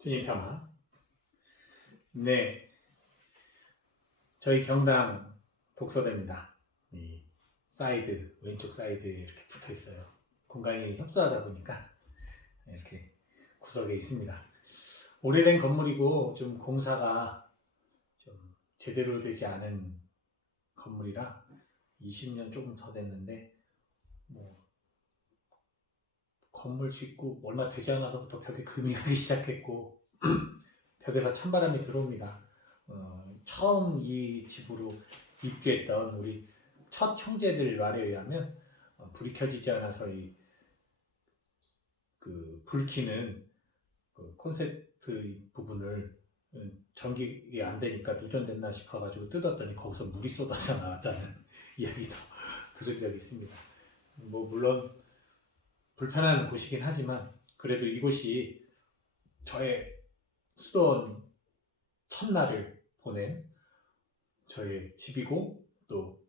주님 평화. 네, 저희 경당 독서대입니다. 이 사이드, 왼쪽 사이드에 이렇게 붙어 있어요. 공간이 협소하다 보니까 이렇게 구석에 있습니다. 오래된 건물이고 좀 공사가 좀 제대로 되지 않은 건물이라 20년 조금 더 됐는데 뭐 건물 짓고 얼마 되지 않아서부터 벽에 금이 가기 시작했고 벽에서 찬바람이 들어옵니다. 처음 이 집으로 입주했던 우리 첫 형제들 말에 의하면 불이 켜지지 않아서 불 켜는 그 콘센트 부분을 전기가 안 되니까 누전됐나 싶어가지고 뜯었더니 거기서 물이 쏟아져 나왔다는 이야기도 들은 적이 있습니다. 뭐 물론 불편한 곳이긴 하지만 그래도 이곳이 저의 수도원 첫날을 보낸 저의 집이고 또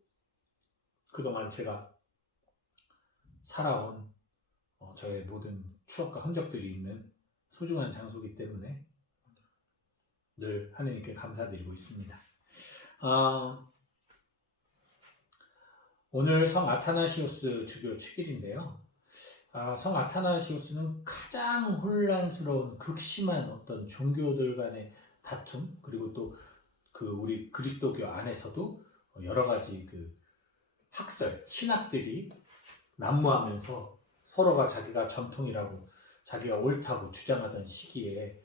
그동안 제가 살아온 저의 모든 추억과 흔적들이 있는 소중한 장소이기 때문에 늘 하느님께 감사드리고 있습니다. 오늘 성 아타나시우스 주교 축일인데요. 성 아타나시우스는 가장 혼란스러운 극심한 어떤 종교들 간의 다툼, 그리고 또 그 우리 그리스도교 안에서도 여러 가지 그 학설, 신학들이 난무하면서 서로가 자기가 정통이라고 자기가 옳다고 주장하던 시기에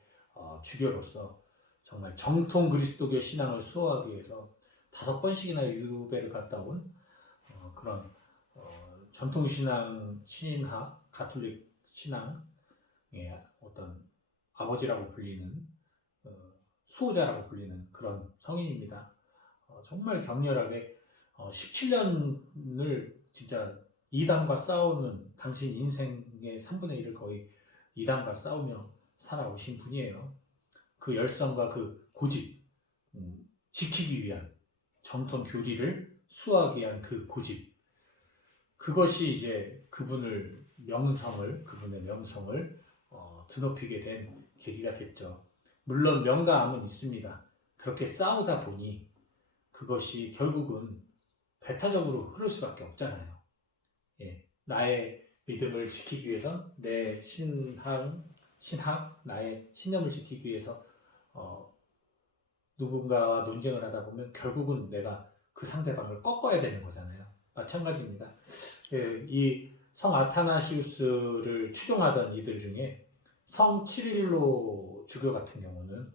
주교로서 정말 정통 그리스도교 신앙을 수호하기 위해서 5번씩이나 유배를 갔다 온 그런 전통신앙, 신학, 가톨릭 신앙의 어떤 아버지라고 불리는 수호자라고 불리는 그런 성인입니다. 정말 격렬하게 17년을 진짜 이단과 싸우는 당신 인생의 3분의 1을 거의 이단과 싸우며 살아오신 분이에요. 그 열성과 그 고집, 지키기 위한 정통 교리를 수호하기 위한 그 고집, 그것이 이제 그분의 명성을 드높이게 된 계기가 됐죠. 물론 명가함은 있습니다. 그렇게 싸우다 보니 그것이 결국은 배타적으로 흐를 수밖에 없잖아요. 나의 믿음을 지키기 위해서 내 신학, 나의 신념을 지키기 위해서 누군가와 논쟁을 하다 보면 결국은 내가 그 상대방을 꺾어야 되는 거잖아요. 마찬가지입니다. 이 성 아타나시우스를 추종하던 이들 중에 성 치릴로 주교 같은 경우는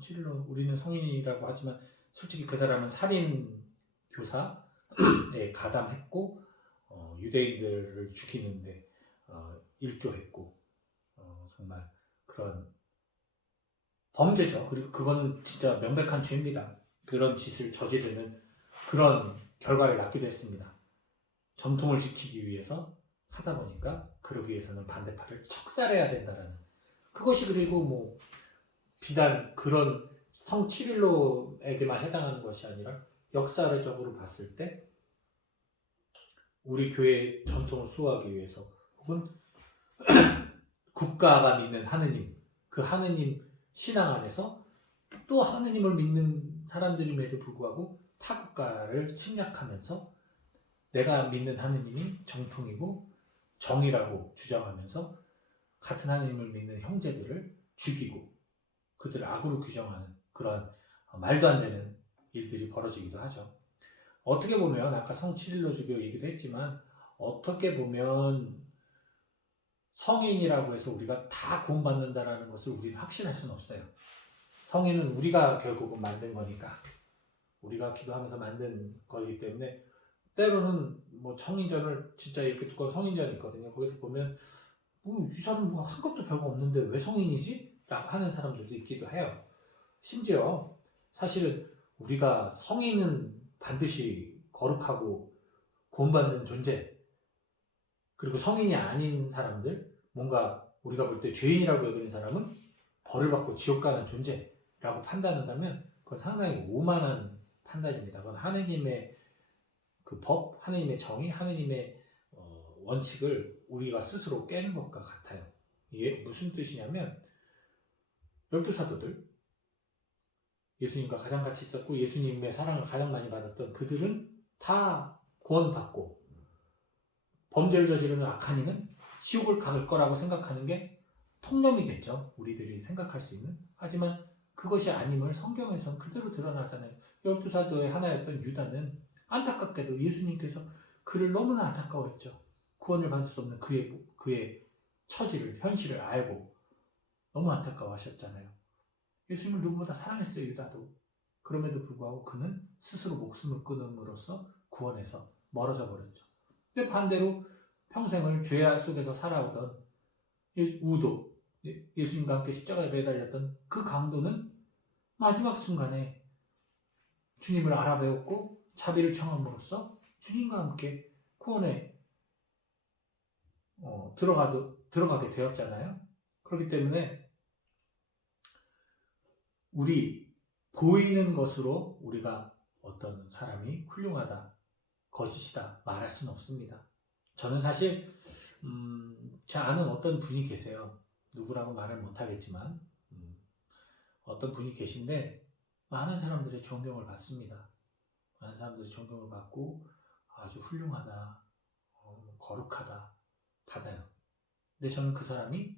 치릴로 우리는 성인이라고 하지만 솔직히 그 사람은 살인 교사에 가담했고 유대인들을 죽이는데 일조했고 정말 그런 범죄죠. 그리고 그거는 진짜 명백한 죄입니다. 그런 짓을 저지르는 그런 결과를 낳기도 했습니다. 전통을 지키기 위해서 하다 보니까 그러기 위해서는 반대팔을 척살해야 된다라는 그것이 그리고 뭐 비단 그런 성 치릴로에게만 해당하는 것이 아니라 역사적으로 봤을 때 우리 교회의 전통을 수호하기 위해서 혹은 국가가 믿는 하느님, 그 하느님 신앙 안에서 또 하느님을 믿는 사람들임에도 불구하고 타 국가를 침략하면서 내가 믿는 하느님이 정통이고 정이라고 주장하면서 같은 하느님을 믿는 형제들을 죽이고 그들을 악으로 규정하는 그런 말도 안 되는 일들이 벌어지기도 하죠. 어떻게 보면 아까 성 치릴로 주교 얘기도 했지만 어떻게 보면 성인이라고 해서 우리가 다 구원받는다라는 것을 우리는 확신할 수는 없어요. 성인은 우리가 결국은 만든 거니까 우리가 기도하면서 만든 거기 때문에 때로는 뭐 성인전을 진짜 이렇게 두꺼운 성인전이 있거든요. 거기서 보면 이 사람 뭐 한 것도 별거 없는데 왜 성인이지? 라고 하는 사람들도 있기도 해요. 심지어 사실은 우리가 성인은 반드시 거룩하고 구원받는 존재, 그리고 성인이 아닌 사람들, 뭔가 우리가 볼 때 죄인이라고 여기는 사람은 벌을 받고 지옥 가는 존재라고 판단한다면 그건 상당히 오만한 판단입니다. 그건 하느님의 그 법, 하느님의 정의, 하느님의 원칙을 우리가 스스로 깨는 것과 같아요. 이게 무슨 뜻이냐면 12사도들, 예수님과 가장 같이 있었고 예수님의 사랑을 가장 많이 받았던 그들은 다 구원받고 범죄를 저지르는 악한 이는 지옥을 갈 거라고 생각하는 게 통념이겠죠. 우리들이 생각할 수 있는. 하지만 그것이 아님을 성경에선 그대로 드러나잖아요. 12사도의 하나였던 유다는 안타깝게도 예수님께서 그를 너무나 안타까워했죠. 구원을 받을 수 없는 그의 처지를, 현실을 알고 너무 안타까워하셨잖아요. 예수님을 누구보다 사랑했어요, 유다도. 그럼에도 불구하고 그는 스스로 목숨을 끊음으로써 구원에서 멀어져 버렸죠. 근데 반대로 평생을 죄 속에서 살아오던 우도, 예수님과 함께 십자가에 매달렸던 그 강도는 마지막 순간에 주님을 알아배웠고 자비를 청함으로써 주님과 함께 구원에 들어가게 되었잖아요. 그렇기 때문에 우리 보이는 것으로 우리가 어떤 사람이 훌륭하다, 거짓이다 말할 수는 없습니다. 저는 사실 제 아는 어떤 분이 계세요. 누구라고 말을 못하겠지만 어떤 분이 계신데 많은 사람들의 존경을 받습니다. 많은 사람들이 존경을 받고 아주 훌륭하다, 거룩하다 받아요. 근데 저는 그 사람이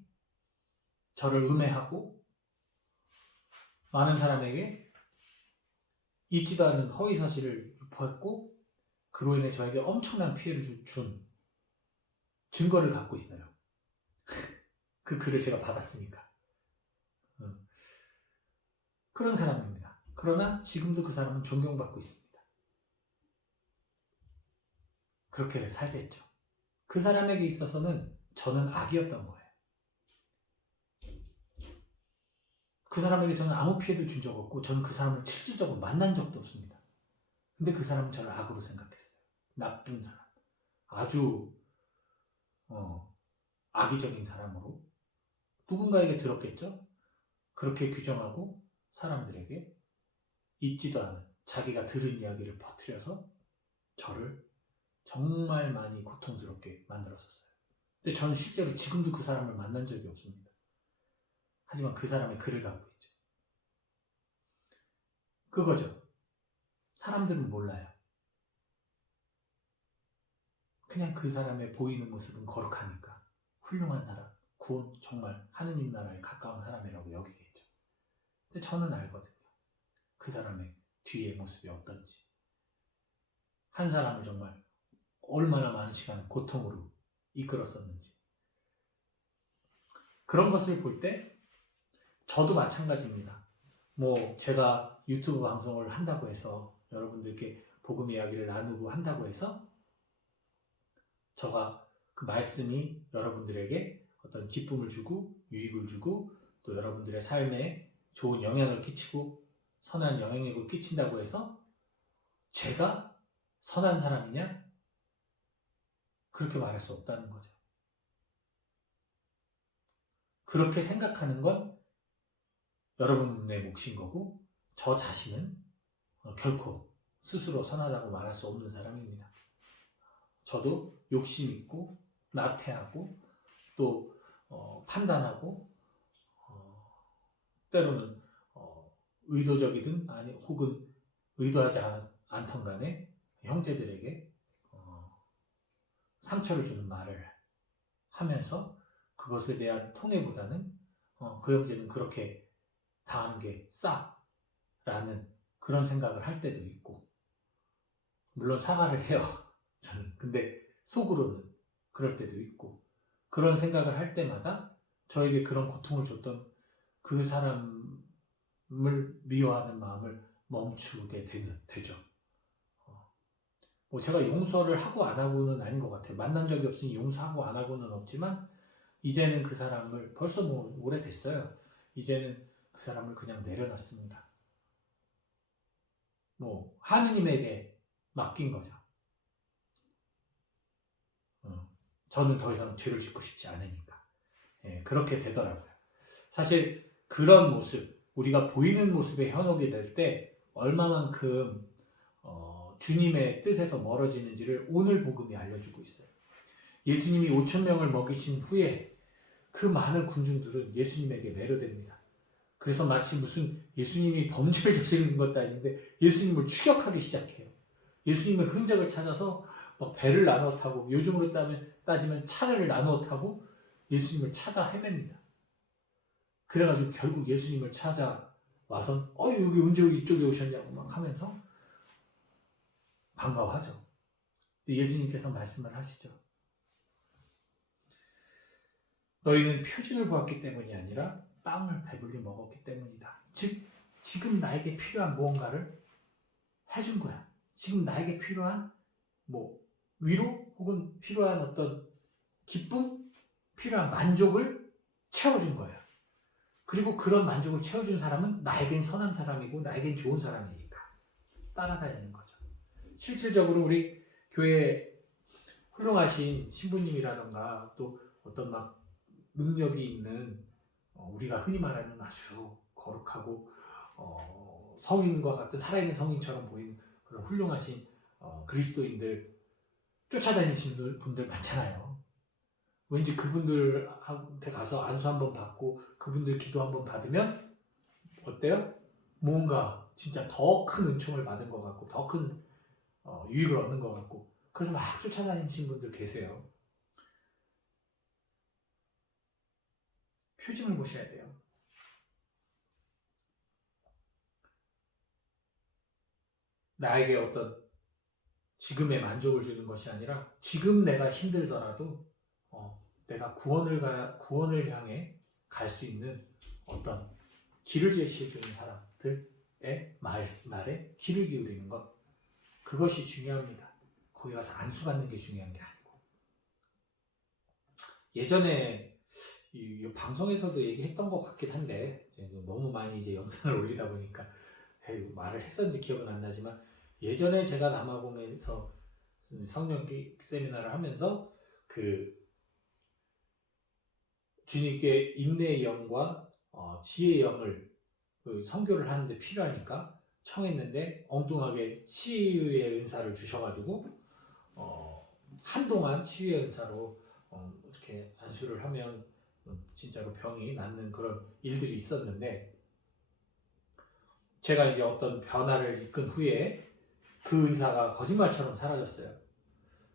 저를 음해하고 많은 사람에게 있지도 않은 허위 사실을 유포했고 그로 인해 저에게 엄청난 피해를 준 증거를 갖고 있어요. 그 글을 제가 받았으니까. 그런 사람입니다. 그러나 지금도 그 사람은 존경받고 있습니다. 그렇게 살겠죠. 그 사람에게 있어서는 저는 악이었던 거예요. 그 사람에게 저는 아무 피해도 준 적 없고 저는 그 사람을 실질적으로 만난 적도 없습니다. 근데 그 사람은 저를 악으로 생각했어요. 나쁜 사람. 아주 악의적인 사람으로 누군가에게 들었겠죠? 그렇게 규정하고 사람들에게 있지도 않은 자기가 들은 이야기를 퍼뜨려서 저를 정말 많이 고통스럽게 만들었었어요. 근데 저는 실제로 지금도 그 사람을 만난 적이 없습니다. 하지만 그 사람의 글을 갖고 있죠. 그거죠. 사람들은 몰라요. 그냥 그 사람의 보이는 모습은 거룩하니까 훌륭한 사람, 구원 정말 하느님 나라에 가까운 사람이라고 여기겠죠. 근데 저는 알거든요. 그 사람의 뒤의 모습이 어떤지. 한 사람을 정말 얼마나 많은 시간 고통으로 이끌었었는지. 그런 것을 볼 때 저도 마찬가지입니다. 제가 유튜브 방송을 한다고 해서 여러분들께 복음 이야기를 나누고 한다고 해서 저가 그 말씀이 여러분들에게 어떤 기쁨을 주고 유익을 주고 또 여러분들의 삶에 좋은 영향을 끼치고 선한 영향력을 끼친다고 해서 제가 선한 사람이냐? 그렇게 말할 수 없다는 거죠. 그렇게 생각하는 건 여러분의 몫인 거고 저 자신은 결코 스스로 선하다고 말할 수 없는 사람입니다. 저도 욕심 있고 나태하고 또 판단하고 때로는 의도적이든 아니 혹은 의도하지 않던 간에 형제들에게 상처를 주는 말을 하면서 그것에 대한 통해보다는 그 형제는 그렇게 당하는 게 싸라는 그런 생각을 할 때도 있고 물론 사과를 해요. 저는. 근데 속으로는 그럴 때도 있고 그런 생각을 할 때마다 저에게 그런 고통을 줬던 그 사람을 미워하는 마음을 멈추게 되죠. 제가 용서를 하고 안 하고는 아닌 것 같아요. 만난 적이 없으니 용서하고 안 하고는 없지만 이제는 그 사람을 벌써 오래됐어요. 이제는 그 사람을 그냥 내려놨습니다. 하느님에게 맡긴 거죠. 저는 더 이상 죄를 짓고 싶지 않으니까. 그렇게 되더라고요. 사실 그런 모습, 우리가 보이는 모습에 현혹이 될 때 얼마만큼 주님의 뜻에서 멀어지는지를 오늘 복음이 알려주고 있어요. 예수님이 5,000명을 먹이신 후에 그 많은 군중들은 예수님에게 매료됩니다. 그래서 마치 무슨 예수님이 범죄를 저지른 것도 아닌데 예수님을 추격하기 시작해요. 예수님의 흔적을 찾아서 막 배를 나누어 타고, 요즘으로 따지면 차를 나누어 타고 예수님을 찾아 헤맵니다. 그래가지고 결국 예수님을 찾아와서 여기 언제 이쪽에 오셨냐고 막 하면서 반가워하죠. 예수님께서 말씀을 하시죠. 너희는 표징을 보았기 때문이 아니라 빵을 배불리 먹었기 때문이다. 즉 지금 나에게 필요한 무언가를 해준 거야. 지금 나에게 필요한 위로 혹은 필요한 어떤 기쁨, 필요한 만족을 채워준 거예요. 그리고 그런 만족을 채워준 사람은 나에겐 선한 사람이고 나에겐 좋은 사람이니까 따라다니는 거죠. 실질적으로 우리 교회 훌륭하신 신부님이라던가 또 어떤 막 능력이 있는 우리가 흔히 말하는 아주 거룩하고 성인과 같은 살아있는 성인처럼 보이는 그런 훌륭하신 그리스도인들 쫓아다니시는 분들 많잖아요. 왠지 그분들한테 가서 안수 한번 받고 그분들 기도 한번 받으면 어때요? 뭔가 진짜 더 큰 은총을 받은 것 같고 더 큰 유익을 얻는 것 같고, 그래서 막 쫓아다니시는 분들 계세요. 표징을 보셔야 돼요. 나에게 어떤 지금의 만족을 주는 것이 아니라 지금 내가 힘들더라도 내가 구원을 향해 갈 수 있는 어떤 길을 제시해 주는 사람들의 말에 귀를 기울이는 것, 그것이 중요합니다. 거기 가서 안수 받는 게 중요한 게 아니고. 예전에 이 방송에서도 얘기했던 것 같긴 한데 너무 많이 이제 영상을 올리다 보니까 말을 했었는지 기억은 안 나지만, 예전에 제가 남아공에서 성령 세미나를 하면서 그 주님께 인내의 영과 지혜의 영을 선교를 하는데 필요하니까 청했는데 엉뚱하게 치유의 은사를 주셔가지고 한동안 치유의 은사로 이렇게 안수를 하면 진짜로 병이 낫는 그런 일들이 있었는데, 제가 이제 어떤 변화를 이끈 후에 그 은사가 거짓말처럼 사라졌어요.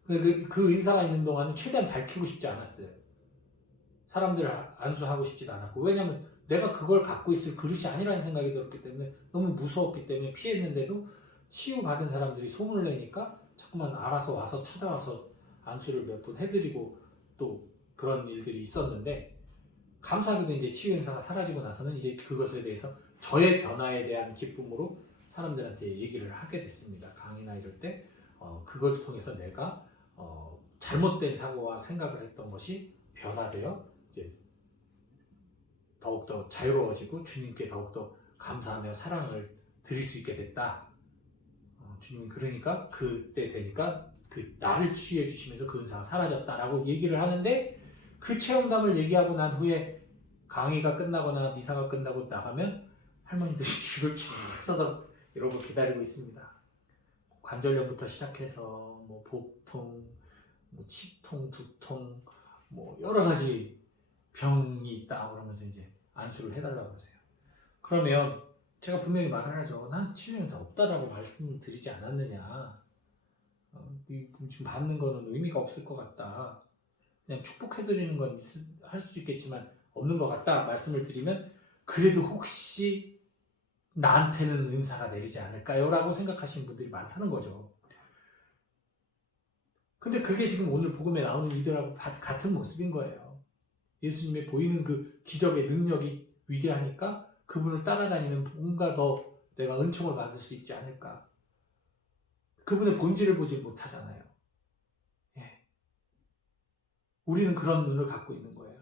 그 은사가 있는 동안은 최대한 밝히고 싶지 않았어요. 사람들을 안수하고 싶지도 않았고, 왜냐면 내가 그걸 갖고 있을 그릇이 아니라는 생각이 들었기 때문에 너무 무서웠기 때문에 피했는데도 치유받은 사람들이 소문을 내니까 자꾸만 알아서 와서 찾아와서 안수를 몇 번 해드리고 또 그런 일들이 있었는데, 감사하게도 이제 치유 행사가 사라지고 나서는 이제 그것에 대해서 저의 변화에 대한 기쁨으로 사람들한테 얘기를 하게 됐습니다. 강의나 이럴 때 그걸 통해서 내가 잘못된 사고와 생각을 했던 것이 변화되어 이제 더욱더 자유로워지고 주님께 더욱더 감사하며 사랑을 드릴 수 있게 됐다. 주님이 그러니까 그때 되니까 나를 치유해 주시면서 그 은사가 사라졌다라고 얘기를 하는데, 그 체험담을 얘기하고 난 후에 강의가 끝나거나 미사가 끝나고 나가면 할머니들이 줄을 쭉 서서 이러고 기다리고 있습니다. 관절염부터 시작해서 복통, 치통, 두통, 여러 가지 병이 있다 그러면서 이제 안수를 해달라고 그러세요. 그러면 제가 분명히 말을 하죠. 난 치유 행사 없다라고 말씀드리지 않았느냐. 지금 받는 거는 의미가 없을 것 같다. 그냥 축복해드리는 건 할 수 있겠지만 없는 것 같다 말씀을 드리면, 그래도 혹시 나한테는 은사가 내리지 않을까요? 라고 생각하시는 분들이 많다는 거죠. 근데 그게 지금 오늘 복음에 나오는 이들하고 같은 모습인 거예요. 예수님의 보이는 그 기적의 능력이 위대하니까 그분을 따라다니는 뭔가 더 내가 은총을 받을 수 있지 않을까. 그분의 본질을 보지 못하잖아요. 우리는 그런 눈을 갖고 있는 거예요.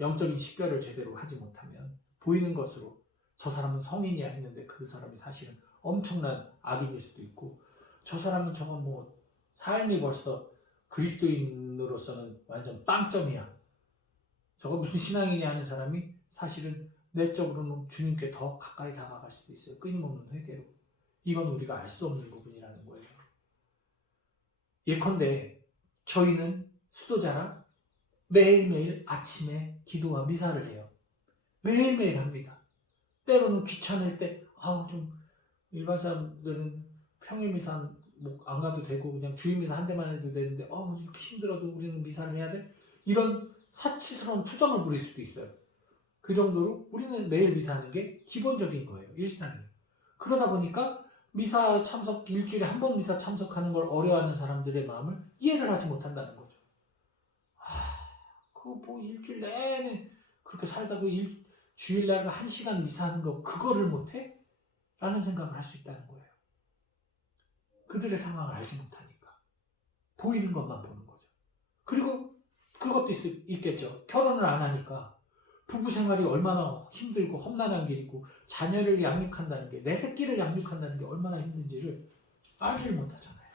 영적인 식별을 제대로 하지 못하면 보이는 것으로 저 사람은 성인이야 했는데 그 사람이 사실은 엄청난 악인일 수도 있고, 저 사람은 저거 삶이 벌써 그리스도인으로서는 완전 빵점이야, 저거 무슨 신앙이냐 하는 사람이 사실은 내적으로는 주님께 더 가까이 다가갈 수도 있어요. 끊임없는 회개로. 이건 우리가 알 수 없는 부분이라는 거예요. 예컨대 저희는 수도자라 매일매일 아침에 기도와 미사를 해요. 매일매일 합니다. 때로는 귀찮을 때 좀 일반 사람들은 평일 미사 뭐안 가도 되고 그냥 주일 미사 한 대만 해도 되는데 이렇게 힘들어도 우리는 미사를 해야 돼? 이런 사치스러운 투정을 부릴 수도 있어요. 그 정도로 우리는 매일 미사하는 게 기본적인 거예요. 일상이에요. 그러다 보니까 미사 참석, 일주일에 한 번 미사 참석하는 걸 어려워하는 사람들의 마음을 이해를 하지 못한다는 거죠. 그거 뭐 일주일 내내 그렇게 살다가 주일날 1시간 미사하는 거 그거를 못해? 라는 생각을 할 수 있다는 거예요. 그들의 상황을 알지 못하니까. 보이는 것만 보는 거죠. 그리고 그것도 있겠죠. 결혼을 안 하니까 부부 생활이 얼마나 힘들고 험난한 길이고 자녀를 양육한다는 게, 내 새끼를 양육한다는 게 얼마나 힘든지를 알지를 못하잖아요.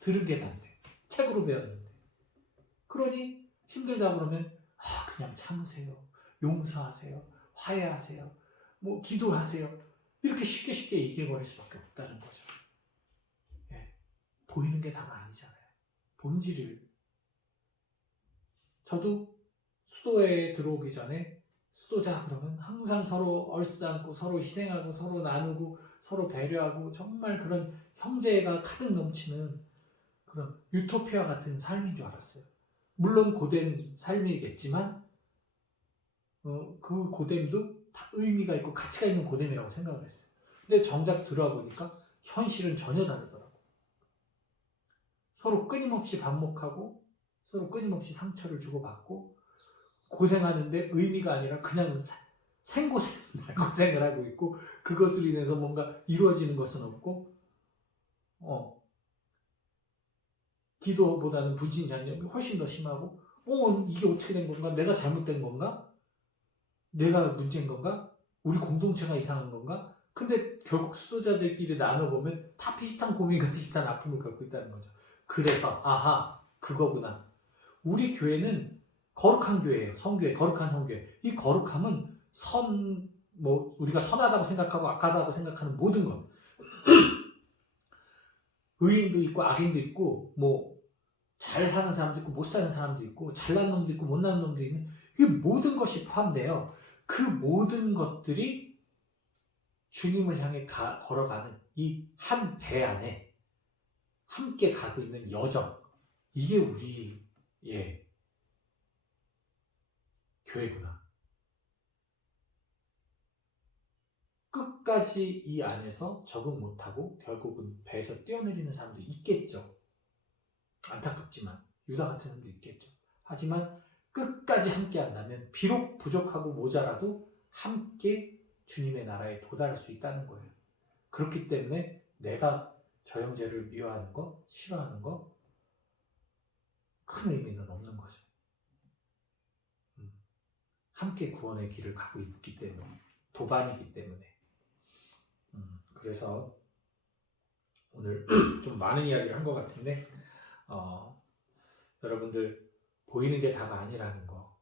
들은 게 단데, 책으로 배웠는데. 그러니 힘들다 그러면 그냥 참으세요. 용서하세요. 화해하세요. 뭐 기도하세요. 이렇게 쉽게 얘기해버릴 수밖에 없다는 거죠. 예. 보이는 게 다가 아니잖아요. 본질을. 저도 수도에 들어오기 전에 수도자 그러면 항상 서로 얼싸안고 서로 희생하고 서로 나누고 서로 배려하고 정말 그런 형제가 가득 넘치는 그런 유토피아 같은 삶인 줄 알았어요. 물론 고된 삶이겠지만 그 고됨도 다 의미가 있고 가치가 있는 고됨이라고 생각을 했어요. 근데 정작 들어와 보니까 현실은 전혀 다르더라고요. 서로 끊임없이 반목하고 서로 끊임없이 상처를 주고받고 고생하는데 의미가 아니라 그냥 생고생, 말고생을 하고 있고 그것으로 인해서 뭔가 이루어지는 것은 없고 기도보다는 분신잔념이 훨씬 더 심하고 이게 어떻게 된 건가? 내가 잘못된 건가? 내가 문제인 건가? 우리 공동체가 이상한 건가? 근데 결국 수도자들끼리 나눠보면 다 비슷한 고민과 비슷한 아픔을 겪고 있다는 거죠. 그래서 그거구나. 우리 교회는 거룩한 교회예요. 성교회, 거룩한 성교회. 이 거룩함은 우리가 선하다고 생각하고 악하다고 생각하는 모든 것. 의인도 있고 악인도 있고 잘 사는 사람도 있고 못 사는 사람도 있고 잘난 놈도 있고 못난 놈도 있는 이 모든 것이 포함돼요. 그 모든 것들이 주님을 향해 걸어가는 이 한 배 안에 함께 가고 있는 여정, 이게 우리의 교회구나. 끝까지 이 안에서 적응 못하고 결국은 배에서 뛰어내리는 사람도 있겠죠. 안타깝지만 유다 같은 사람도 있겠죠. 하지만 끝까지 함께 한다면 비록 부족하고 모자라도 함께 주님의 나라에 도달할 수 있다는 거예요. 그렇기 때문에 내가 저 형제를 미워하는 거, 싫어하는 거 큰 의미는 없는 거죠. 함께 구원의 길을 가고 있기 때문에, 도반이기 때문에. 그래서 오늘 좀 많은 이야기를 한 것 같은데 여러분들 보이는 게 다가 아니라는 거.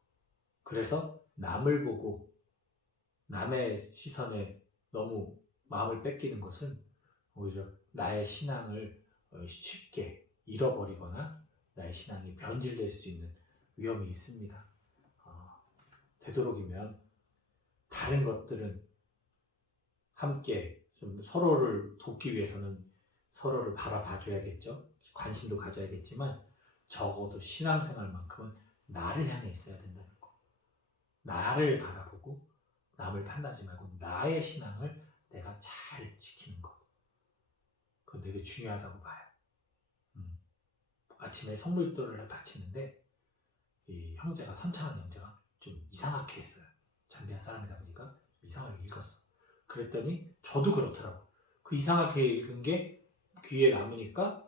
그래서 남을 보고 남의 시선에 너무 마음을 뺏기는 것은 오히려 나의 신앙을 쉽게 잃어버리거나 나의 신앙이 변질될 수 있는 위험이 있습니다. 되도록이면 다른 것들은 함께 좀 서로를 돕기 위해서는 서로를 바라봐줘야겠죠. 관심도 가져야겠지만 적어도 신앙생활만큼은 나를 향해 있어야 된다는 거. 나를 바라보고 남을 판단하지 말고 나의 신앙을 내가 잘 지키는 것. 그건 되게 중요하다고 봐요. 아침에 성물도를 바치는데 이 형제가 선창한 형제가 좀 이상하게 했어요. 잠비아 사람이다 보니까 이상하게 읽었어. 그랬더니 저도 그렇더라고. 그 이상하게 읽은 게 귀에 남으니까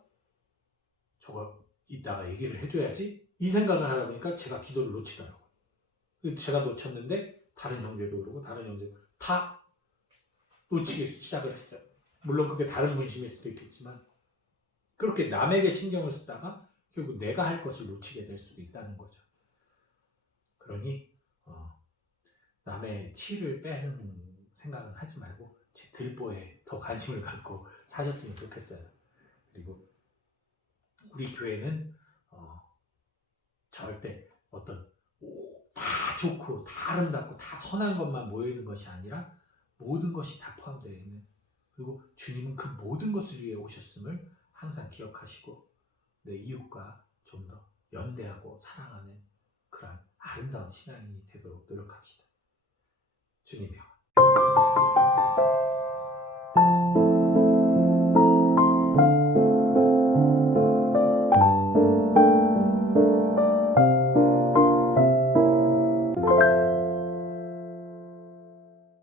저걸 이따가 얘기를 해줘야지 이 생각을 하다 보니까 제가 기도를 놓치더라고요. 제가 놓쳤는데 다른 형제도 그러고 다른 형제도 다 놓치기 시작을 했어요. 물론 그게 다른 분심일 수도 있겠지만 그렇게 남에게 신경을 쓰다가 결국 내가 할 것을 놓치게 될 수도 있다는 거죠. 그러니 남의 티를 빼는 생각은 하지 말고 제 들보에 더 관심을 갖고 사셨으면 좋겠어요. 그리고 우리 교회는 절대 어떤 다 좋고 다 아름답고 다 선한 것만 모이는 것이 아니라 모든 것이 다 포함되어 있는, 그리고 주님은 그 모든 것을 위해 오셨음을 항상 기억하시고 내 이웃과 좀 더 연대하고 사랑하는 그러한 아름다운 신앙인이 되도록 노력합시다. 주님 평안.